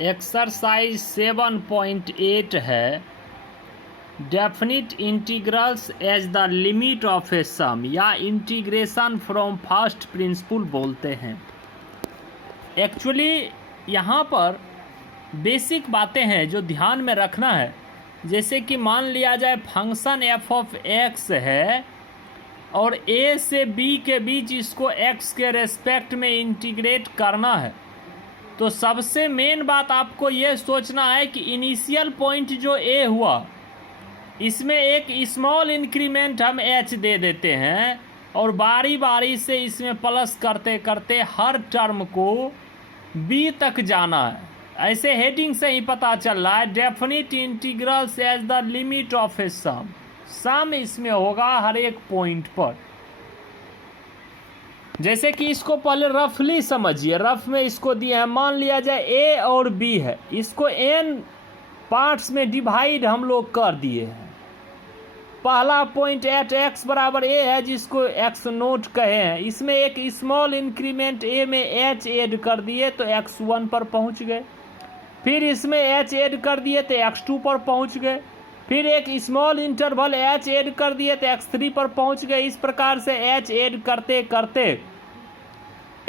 Exercise 7.8 है definite integrals as the limit of a sum या integration from first principle बोलते हैं। Actually यहाँ पर बेसिक बातें हैं जो ध्यान में रखना है। जैसे कि मान लिया जाए फंक्शन एफ ऑफ एक्स है और ए से बी के बीच इसको एक्स के रेस्पेक्ट में इंटीग्रेट करना है, तो सबसे मेन बात आपको ये सोचना है कि इनिशियल पॉइंट जो ए हुआ इसमें एक स्मॉल इंक्रीमेंट हम एच दे देते हैं और बारी बारी से इसमें प्लस करते करते हर टर्म को बी तक जाना है। ऐसे हेडिंग से ही पता चल रहा है definite integrals as the limit of a sum इसमें होगा हर एक पॉइंट पर। जैसे कि इसको पहले रफली समझिए। रफ में इसको दिए हैं, मान लिया जाए ए और बी है, इसको एन पार्ट्स में डिवाइड हम लोग कर दिए हैं। पहला पॉइंट एट एक्स बराबर ए है जिसको एक्स नोट कहे हैं, इसमें एक स्मॉल इंक्रीमेंट ए में एच ऐड कर दिए तो x1 पर पहुंच गए। फिर इसमें एच ऐड कर दिए तो x2 पर पहुंच गए। फिर एक स्मॉल इंटरवल एच ऐड कर दिए तो x3 पर पहुंच गए। इस प्रकार से एच ऐड करते करते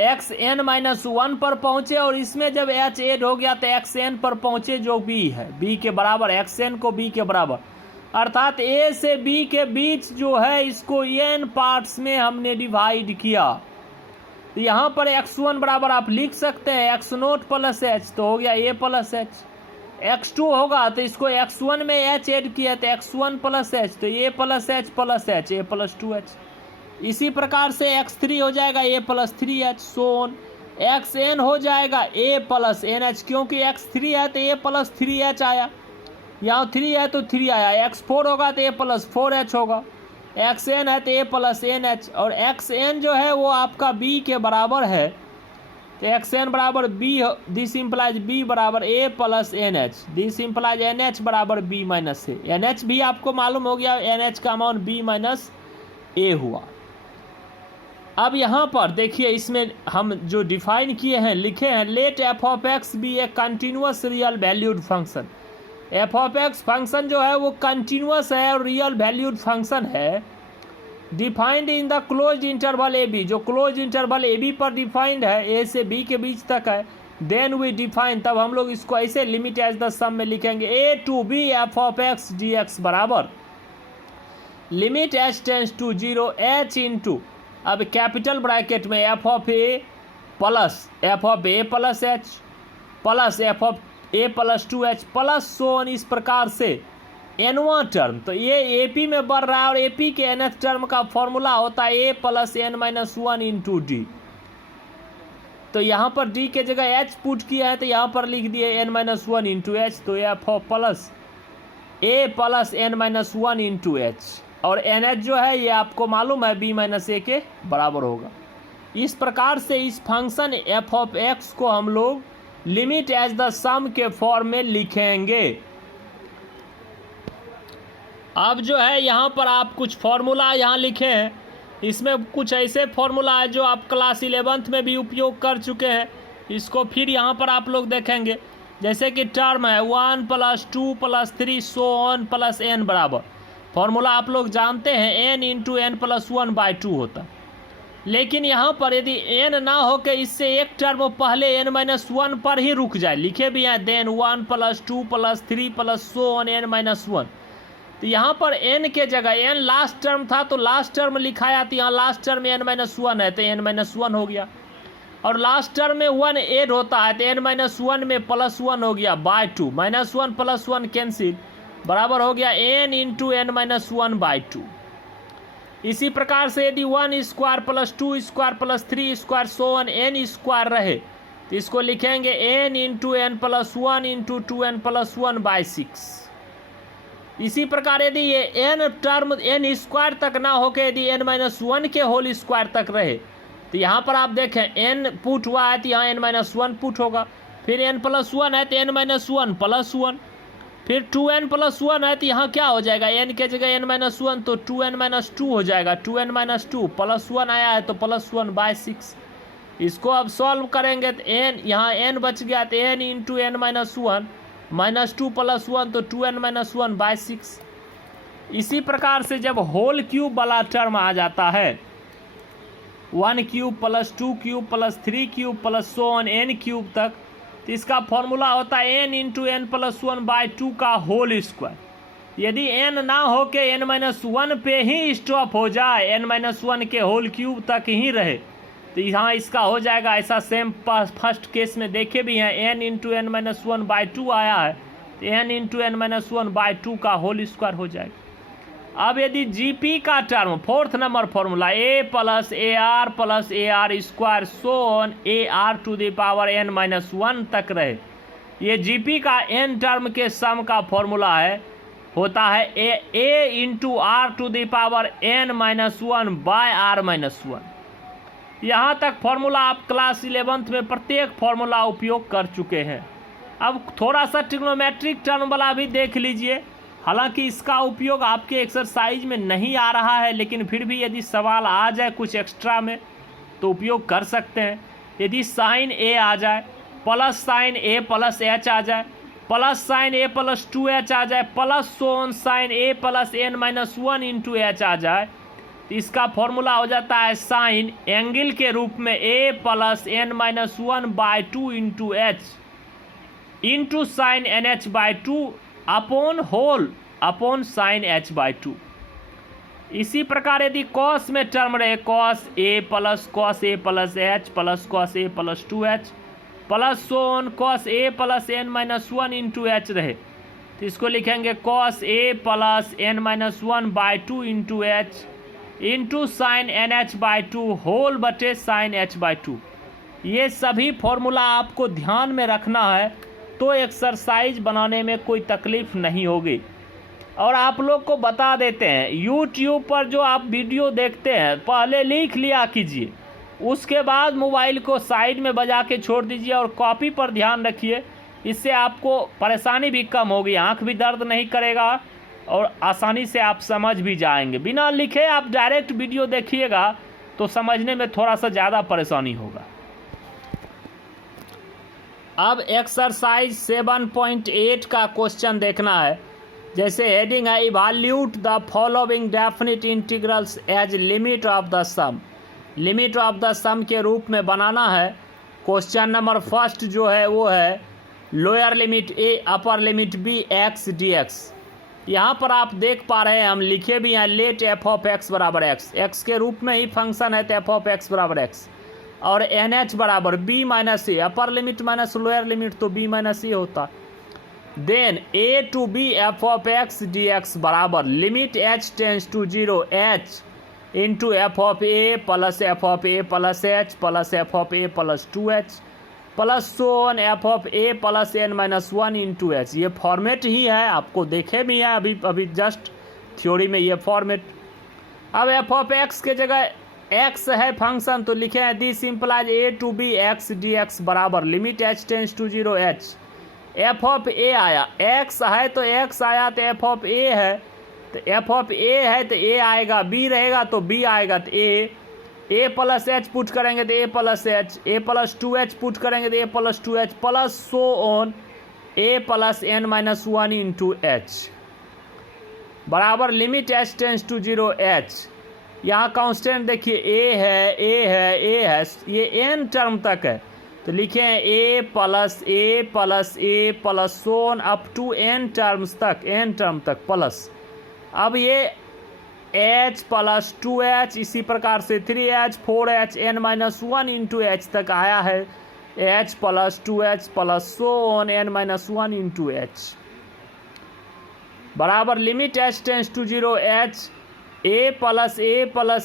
xn-1 पर पहुंचे और इसमें जब एच ऐड हो गया तो xn पर पहुंचे जो b है, b के बराबर, xn को b के बराबर, अर्थात a से b के बीच जो है इसको n पार्ट्स में हमने डिवाइड किया। तो यहाँ पर x1 बराबर आप लिख सकते हैं x0 प्लस एच, तो हो गया a प्लस एच। x2 होगा तो इसको x1 में h ऐड किया तो x1 प्लस एच, तो a plus h plus H, a plus 2h। इसी प्रकार से x3 हो जाएगा a plus 3h, so on. xn हो जाएगा a प्लस nh, क्योंकि x3 है तो a प्लस 3h आया, यहाँ 3 है तो 3 आया। x4 होगा तो a प्लस 4h होगा, xn है तो a प्लस nh, और xn जो है वो आपका b के बराबर है तो xn बराबर b, दिस इम्प्लाइज b बराबर a plus nh, this implies nh बराबर b माइनस a। nh भी आपको मालूम हो गया, nh का मान b माइनस a हुआ। अब यहाँ पर देखिए, इसमें हम जो डिफाइन किए हैं लिखे हैं, let f of x be a continuous real valued function. F of x function जो है वो कंटिन्यूअस है और रियल वैल्यूड फंक्शन है, defined in the close interval a b, जो क्लोज इंटरवल ए बी पर डिफाइंड है, ए से बी के बीच तक है। देन वी डिफाइन, तब हम लोग इसको ऐसे लिमिट एज द सम में लिखेंगे, a to b f of x d x बराबर limit h tends to 0 h into, अब कैपिटल ब्रैकेट में f of a plus f of a plus h plus f of a plus 2h plus so on, इस प्रकार से एनवा term. तो ये A P में बढ़ रहा है और ए पी के एनथ टर्म का फॉर्मूला होता है a plus n minus 1 into d. तो यहाँ पर डी के जगह एच पुट किया है तो यहाँ पर लिख दिए एन माइनस 1 इंटू एच, तो f of plus a plus n minus 1 into h, और एन एच जो है ये आपको मालूम है बी माइनस ए के बराबर होगा। इस प्रकार से इस फंक्शन एफ ऑफ एक्स को हम लोग लिमिट एज द सम के फॉर्म में लिखेंगे। अब जो है यहाँ पर आप कुछ फॉर्मूला यहाँ लिखे हैं, इसमें कुछ ऐसे फॉर्मूला है जो आप क्लास 11th में भी उपयोग कर चुके हैं, इसको फिर यहाँ पर आप लोग देखेंगे। जैसे कि टर्म है 1 plus 2 plus 3 so on plus n बराबर, फॉर्मूला आप लोग जानते हैं एन इंटू एन प्लस 1/2 होता। लेकिन यहाँ पर यदि n ना हो के इससे एक टर्म पहले n-1 पर ही रुक जाए, लिखे भी हैं then 1 plus 2 plus 3 plus so on n-1, तो यहाँ पर n के जगह n लास्ट टर्म था तो लास्ट टर्म लिखाया, तो यहाँ लास्ट टर्म में n-1 है तो n-1 हो गया, और लास्ट टर्म में 1 ऐड होता है तो n-1 में +1 हो गया /2, -1 प्लस 1 कैंसिल बराबर हो गया n इंटू n-1/2। इसी प्रकार से यदि 1 square plus 2 square plus 3 square so on n square रहे तो इसको लिखेंगे n into n plus 1 into 2n plus 1/6। इसी प्रकार यदि ये n टर्म n स्क्वायर तक ना होके यदि n-1 के होल स्क्वायर तक रहे तो यहाँ पर आप देखें n पुट हुआ है तो यहाँ n-1 पुट होगा, फिर n प्लस 1 है तो n-1 प्लस 1, फिर 2n प्लस 1 है तो यहाँ क्या हो जाएगा, n के जगह n-1 तो 2n-2 हो जाएगा, 2n-2 प्लस 1 आया है तो +1/6। इसको अब सॉल्व करेंगे तो n यहाँ n बच गया तो n इंटू n माइनस 1 -2 + 1 तो 2n - 1/6। इसी प्रकार से जब होल क्यूब वाला टर्म आ जाता है 1 cube + 2 cube + 3 cube + so on n cube तक, तो इसका फॉर्मूला होता है n इंटू n + 1/2 का होल स्क्वायर। यदि n ना हो के n-1 पे ही स्टॉप हो जाए, n-1 के होल क्यूब तक ही रहे, तो यहाँ इसका हो जाएगा ऐसा सेम फर्स्ट केस में देखे भी हैं, n इंटू n-1/2 आया है तो n इंटू n-1/2 का होल स्क्वायर हो जाएगा। अब यदि GP का term fourth number formula a + AR square so on AR⁴ तक रहे, ये GP का n टर्म के सम का फॉर्मूला है, होता है a इंटू R⁻n-1/R-1। यहाँ तक फॉर्मूला आप क्लास 11th में प्रत्येक फॉर्मूला उपयोग कर चुके हैं। अब थोड़ा सा ट्रिग्नोमेट्रिक टर्म वाला भी देख लीजिए। हालांकि इसका उपयोग आपके एक्सरसाइज में नहीं आ रहा है, लेकिन फिर भी यदि सवाल आ जाए कुछ एक्स्ट्रा में तो उपयोग कर सकते हैं। यदि साइन a आ जाए प्लस साइन a + h आ जाए प्लस साइन a + 2h आ जाए plus so on sine a + n-1 into h आ जाए, तो इसका फॉर्मूला हो जाता है साइन एंगल के रूप में a + n-1/2 into h into sine nh/2 upon whole upon sine h/2। इसी प्रकार यदि कॉस में टर्म रहे cos a + cos a + h + cos a + 2h plus so on cos a + n-1 into h रहे, तो इसको लिखेंगे cos a + n-1/2 into h into sine nh/2 whole बटे साइन h/2। ये सभी फॉर्मूला आपको ध्यान में रखना है तो एक्सरसाइज बनाने में कोई तकलीफ नहीं होगी। और आप लोग को बता देते हैं, YouTube पर जो आप वीडियो देखते हैं पहले लिख लिया कीजिए, उसके बाद मोबाइल को साइड में बजा के छोड़ दीजिए और कॉपी पर ध्यान रखिए। इससे आपको परेशानी भी कम होगी, आंख भी दर्द नहीं करेगा और आसानी से आप समझ भी जाएंगे। बिना लिखे आप डायरेक्ट वीडियो देखिएगा तो समझने में थोड़ा सा ज़्यादा परेशानी होगा। अब एक्सरसाइज 7.8 का क्वेश्चन देखना है। जैसे हेडिंग है evaluate the following definite integrals as limit of the sum. Limit of the sum के रूप में बनाना है। क्वेश्चन नंबर फर्स्ट जो है वो है lower limit a upper limit b x dx। यहाँ पर आप देख पा रहे हैं हम लिखे भी हैं लेट f ऑफ x बराबर x, x के रूप में ही फंक्शन है तो f ऑफ x बराबर x और nh बराबर b minus a, upper limit minus lower limit तो b माइनस ए होता। Then a to b f of x dx बराबर limit h tends to 0 h into f of a plus f of a plus h plus f of a plus 2h plus so on f of a plus n-1 into h। ये format ही है, आपको देखे भी हैं अभी just theory में ये फॉर्मेट। अब f ऑफ x के जगह x है फंक्शन तो लिखे हैं this implies a to b x dx बराबर limit h tends to 0 h। f of a आया, x है तो x आया तो f ऑफ a है, तो f ऑफ a है तो a आएगा, b रहेगा तो b आएगा, तो a प्लस h पुट करेंगे तो a plus h, a plus 2h put करेंगे तो a plus 2h plus so on a plus n-1 into h बराबर limit h tends to 0 h। यहाँ कांस्टेंट देखिए a है, ये n टर्म तक है तो लिखे हैं a plus so on up to n term तक प्लस। अब ये h प्लस 2h इसी प्रकार से 3h 4h n-1 into h तक आया है, h plus 2h plus so on n-1 into h बराबर limit h tends to 0 h a plus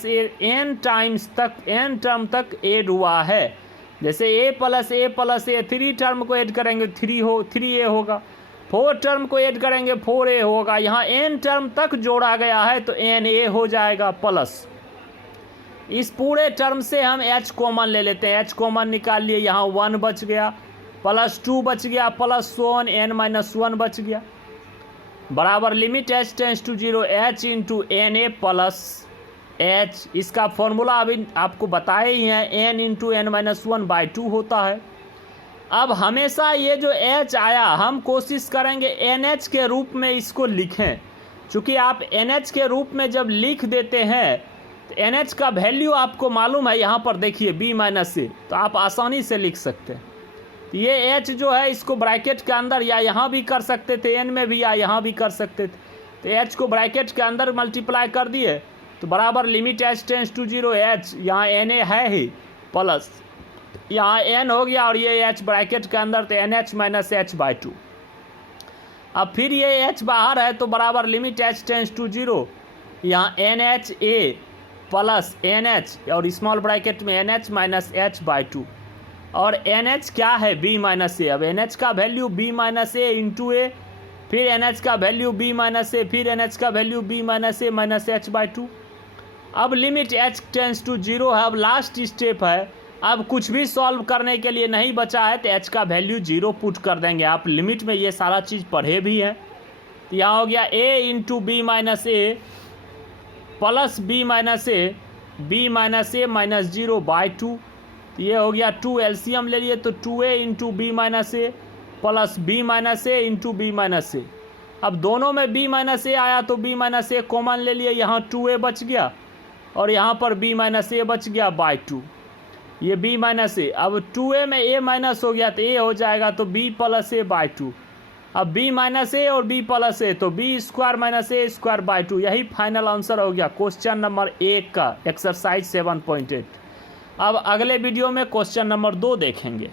a n term तक ऐड हुआ है। जैसे a प्लस a 3 टर्म को ऐड करेंगे 3a होगा, 4 टर्म को ऐड करेंगे 4a होगा, यहाँ n टर्म तक जोड़ा गया है तो na हो जाएगा प्लस। इस पूरे टर्म से हम h कॉमन ले लेते हैं, h कॉमन निकाल लिए, यहाँ 1 बच गया प्लस 2 बच गया प्लस सोन n-1 बच गया बराबर limit h tends to 0 h into na plus h, इसका फॉर्मूला अभी आपको बताए ही हैं, एन इंटू एन माइनस 1/2 होता है। अब हमेशा ये जो एच आया हम कोशिश करेंगे एन एच के रूप में इसको लिखें, चूँकि आप एन एच के रूप में जब लिख देते हैं तो एन एच का वैल्यू आपको मालूम है, यहाँ पर देखिए बी माइनस ए, तो आप आसानी से लिख सकते हैं। तो ये एच जो है इसको ब्रैकेट के अंदर या यहाँ भी कर सकते थे, एन में भी या यहाँ भी कर सकते थे, तो एच को ब्रैकेट के अंदर मल्टीप्लाई कर दिए तो बराबर limit h tends to 0 h, यहाँ एन ए है ही, प्लस यहाँ एन हो गया और ये एच ब्रैकेट के अंदर, तो एन एच माइनस h/2। अब फिर ये एच बाहर है तो बराबर लिमिट एच टेंस टू 0, यहाँ n h a plus n h और स्मॉल ब्रैकेट में एन एच माइनस h/2, और एन एच क्या है बी माइनस ए। अब एन एच का वैल्यू बी माइनस ए इंटू ए, फिर एन एच का वैल्यू बी माइनस ए, फिर एन एच का वैल्यू बी माइनस ए माइनस h/2। अब लिमिट एच टेंस टू 0 है, अब लास्ट स्टेप है, अब कुछ भी सॉल्व करने के लिए नहीं बचा है तो एच का वैल्यू 0 पुट कर देंगे। आप लिमिट में ये सारा चीज़ पढ़े भी हैं। तो यहाँ हो गया ए इंटू बी माइनस ए प्लस बी माइनस ए माइनस 0/2, ये हो गया 2, एलसीएम ले लिए तो 2a इंटू बी माइनस ए प्लस बी माइनस ए इंटू बी माइनस ए। अब दोनों में b माइनस ए आया तो b माइनस ए कॉमन ले लिए, यहाँ 2a बच गया और यहाँ पर b माइनस ए बच गया /2, ये b माइनस ए। अब 2a में a माइनस हो गया तो a हो जाएगा तो b प्लस a/2। अब b माइनस ए और b प्लस ए तो b square minus a square /2, यही फाइनल आंसर हो गया क्वेश्चन नंबर 1 का एक्सरसाइज 7.8। अब अगले वीडियो में क्वेश्चन नंबर 2 देखेंगे।